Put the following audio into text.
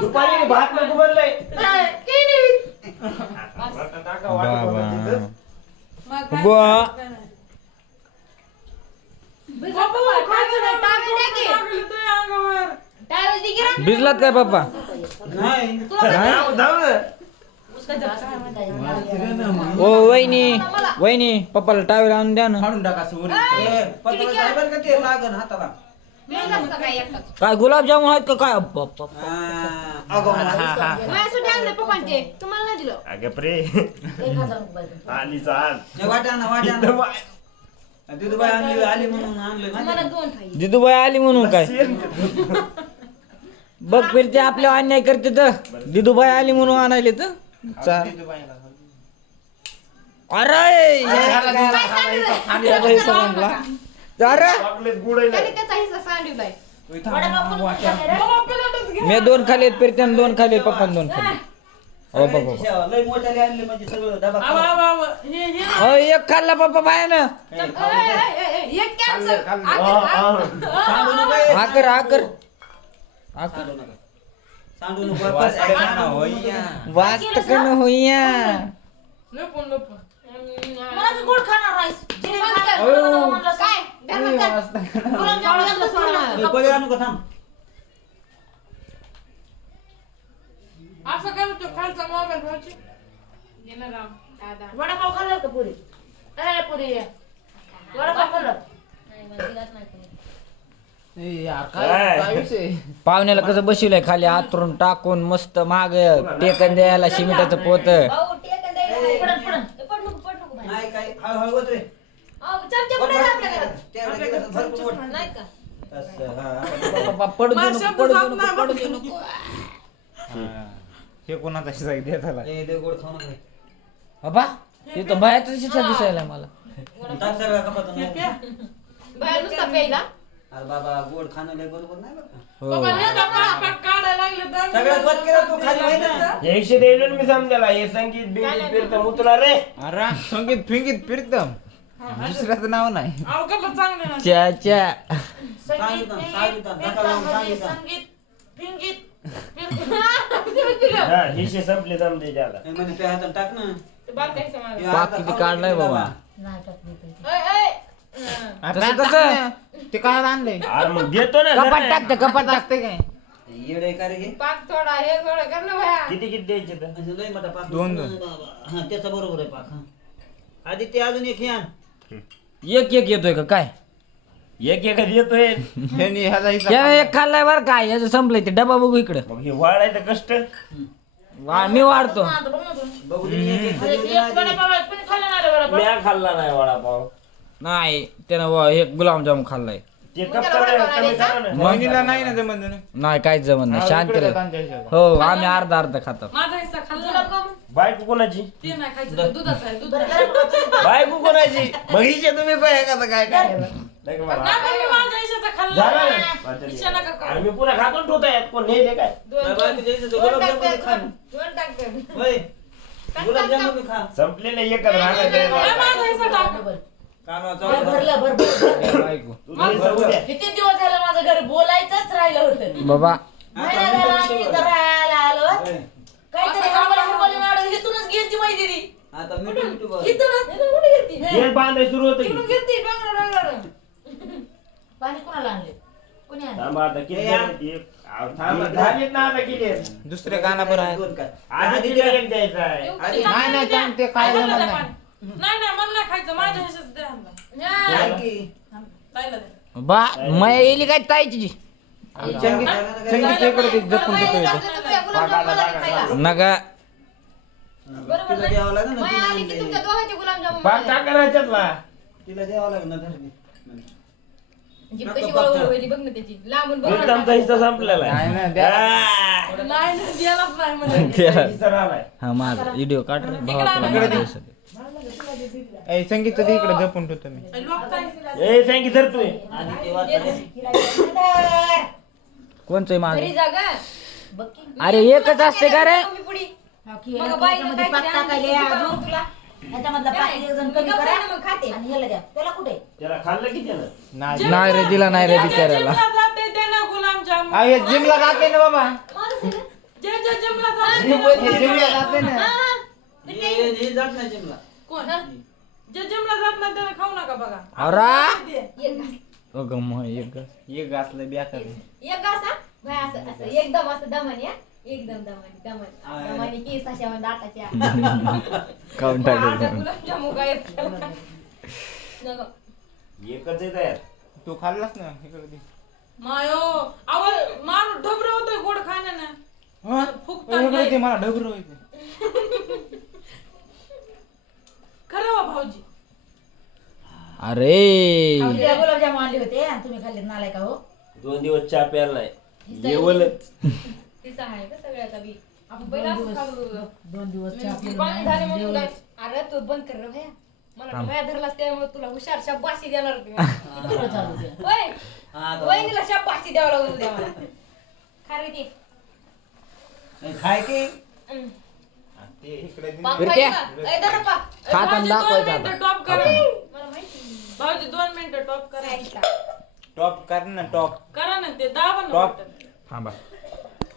दुपारी भात नको बनलंय भिजलात काय पप्पा? नाही ओ वहिनी पप्पाला टावेल आणून द्या ना. काय गुलाबजामुन आहेत का काय? अगं प्रे आली चाल जिदूबाई आली म्हणून काय बघ फिरते आपल्या अन्याय करते तर दिदूबाई आली म्हणून आणायले तर अरे चॉकलेट गुड मी 2 खाली फिरते 2 खाली पप्पा 2 खाली. हो बाबा लय मोठ्याले आणले म्हणजे सगळं डबा एक खाल्ला पप्पा बायानं. आकर आकर सांडू नको वाचत का न होईया असं करतो खालचा मोबाईल भाऊची वडापाव खाल्ला का पुरी पुरी वडापाव खाल्ला पाहुण्याला कसं बसवलंय खाली आतरून टाकून मस्त माग टेकन द्यायला शिमिटाचं पोत. नाही काय हळूहळू होत रे पडू दे नको, पडू दे नको, पडू दे नको. हे कोणाचा शिजाई देत आला गोड खाऊ नका बाबा ते तर बायाचा शिक्षा दिसायला मला. टाक सगळा कपातून. बाहेर नुसता प्यायला अरे बाबा गोड खाणं लय बरोबर नाही बरं का. हो. काढायला लागले सगळ्यात बंद केला तू खाली माहिती ना. एकशे द्यायला मी समजायला हे संगीत बिंगीत फिरतं उतरा रे. अरे संगीत फिंगीत फिरतम दुसऱ्याचं नाव नाही. चांगले ना च्या सांगितलं नका लावून सांगितलं. संगीत फिंगीत हा हिशे संपले समजे ज्याला. हे म्हणे त्या हातात टाक ना. ते पाक हातात किती खाऊ काढलाय नको बाबा. कसं ते काय आणलंय अरे मग देतो ना कपाट जरा. टाकते कपाट टाकते. टाकते काय येडे का रे हे? पाक थोडा हे थोडं कर ना भया किती किती द्यायचे तर असं लय मोठा पाक. दोन. हा त्याचा बरोबर आहे पाक. हा आधी ते अजून एक हे आण. एक येतोय का काय? एक एक देतोय ह्यानी ह्याचा हिस्सा त्याने एक खाल्लाय बरं काय याचं संपलंय ते डबा बघू इकडं. मग हे वाढायचं कष्ट. मी वाढतो. बघू दे एक एक देऊ दे आधी. म्या खाल्ला नाही वडापाव. नाही त्यानं हे गुलाबजाम खाल्लाय. ते कप कमी करा ना. महिनीला नाही ना जमत ना. नाही काहीच जमत नाही शांत उलटं केलं. त्यांच्या हिशोबाने. हो आम्ही अर्धा अर्धा खातो. माझा हिस्सा खाल्ला बायको कोणाची ते नाही खायचं दुधाचं आहे दूध बायको कोणाची महिषे तुम्ही काय का काय काय नाही का मला. माझ्या हिस्साचा झालं खाल्ला ना? हिस्सा नका करू. आणि मी पुन्हा खातो ठेवताय कोण नेले काय. काय बाकी द्यायचं तर गुलाबजामुन खा. होय. गुलाबजामुन बी खा. संपलेलं एकच राहणार नाही, माझा हिस्सा टाक कानाचा बायको तू घरी जाऊ द्या. किती दिवस झालं माझं घर बोलायचंच राहिलं होतं बाबा महिना झाला आणि इथं राहायला आलो काहीतरी हरवलं नाडं इथूनच गेलती मैत्रिणी आता मिठू मिठू बघ. इथूनच कुठे गेलती येण बांधाय सुरू होतं इथून की. गेलती डोंगर पाणी कोणाला आणले कोणी आणले थांबा आता किती झाले? एक थांबा झालीत ना आता किती आहेत? दुसऱ्या गाणं बरं आहे दोन काय. आधी तिला एक द्यायचा आहे. नाही नाही चांग ते काय जमत नाही नाही नाही मला नाही खायचं माझ्या हिस्साच द्या ह्यांना. काय की? ताईला द्या. बा माया येली काय ताईची संगीत संगीतच्या इकडे ते जपून देतो इथं. नका तिला द्यावं लागेल ना. माया आली की तिला तुमच्या दोघांचे गुलाबजामुन पाक टाका ना ह्याच्यातला. तिला द्यावं लागेल ना धरणी. जीभ कशी वळवळ होईल बघ ना त्याची लांबून बघ एक आमचा हिस्सा संपलेला नाही आहे. ना द्या. आ, नाही नाही द्यायलाच नाही म्हणे. हिस्सा राहिलाय. हा माझा व्हिडिओ काढ रे भावाकडे. ए संगीतचं ते इकडे जपून ठेवतो मी. लोक काय ए सांगी धर तू. आधी ते वाचा. कोणचं माझं? घरी जा ग बघ की अरे एकच असते का रे? मग बाईला काहीतरी आणलं तुला ह्याच्यामधला पाणी एक जण कमी करा आणि ह्याला द्या. त्याला कुठे? त्याला खाल्लं की त्यानं नाही नाही रे दिला नाही रे बिचाऱ्याला जिमला जाते त्याला गुलाबजाम अहो, जिमला जाते ना बाबा जे जिमला जाते हे जिमला जाते ना हे जात नाही जिमला. कोण जे जिमला जात नाही त्याला खाऊ नका बघा अरे एक घास अगं मग एक एक घासलं बेकार एक घास हा बाय असं असं एकदम असं दमाने हा एकदम दमाने केस अशा दाताच्या खाऊन आता टाकलं गुलाबजाम काय नको एकच आहे तयार. तू खाल्लास ना इकडे दे. मायो आवड माणूस ढबरे होतोय गोड खाण्यानं हा? फुकतात इकडे नाही. दे, मला डबर व्हायचं खरं वा भाऊजी अरे तिला गुलाबजाम आणले होते आणि तुम्ही खाल्ले नालाय का हो? 2 दिवस चहा प्यायला नाही लेवलच. तिचा आहे का सगळ्याचा बी आपण पहिला असं खाऊ 2 दिवस चहा पिलं पाणी नाही, झाले म्हणून जेवलं. काय अरे तू बंद कर रे भया मला भया धरलास त्यामुळे तुला हुशार शाबाशी देणार होती मी. किती वेळ चालू आहे? होय हा, तो- वहिनीला शाबाशी द्यावं लागत उद्या मला खरे ते खाय की हम्म. ते इकडे दे. पाप फिरक्या. खायचा. ए, धर पा. खाताना भाऊजी, दाखवायचं 2 आता. मिनिटं टॉप करा मला माहिती भाऊजी 2 मिनिटं टॉप करा नाही. टॉप कर ना टॉप करा ना ते दाबा ना टॉप. बटन. थांबा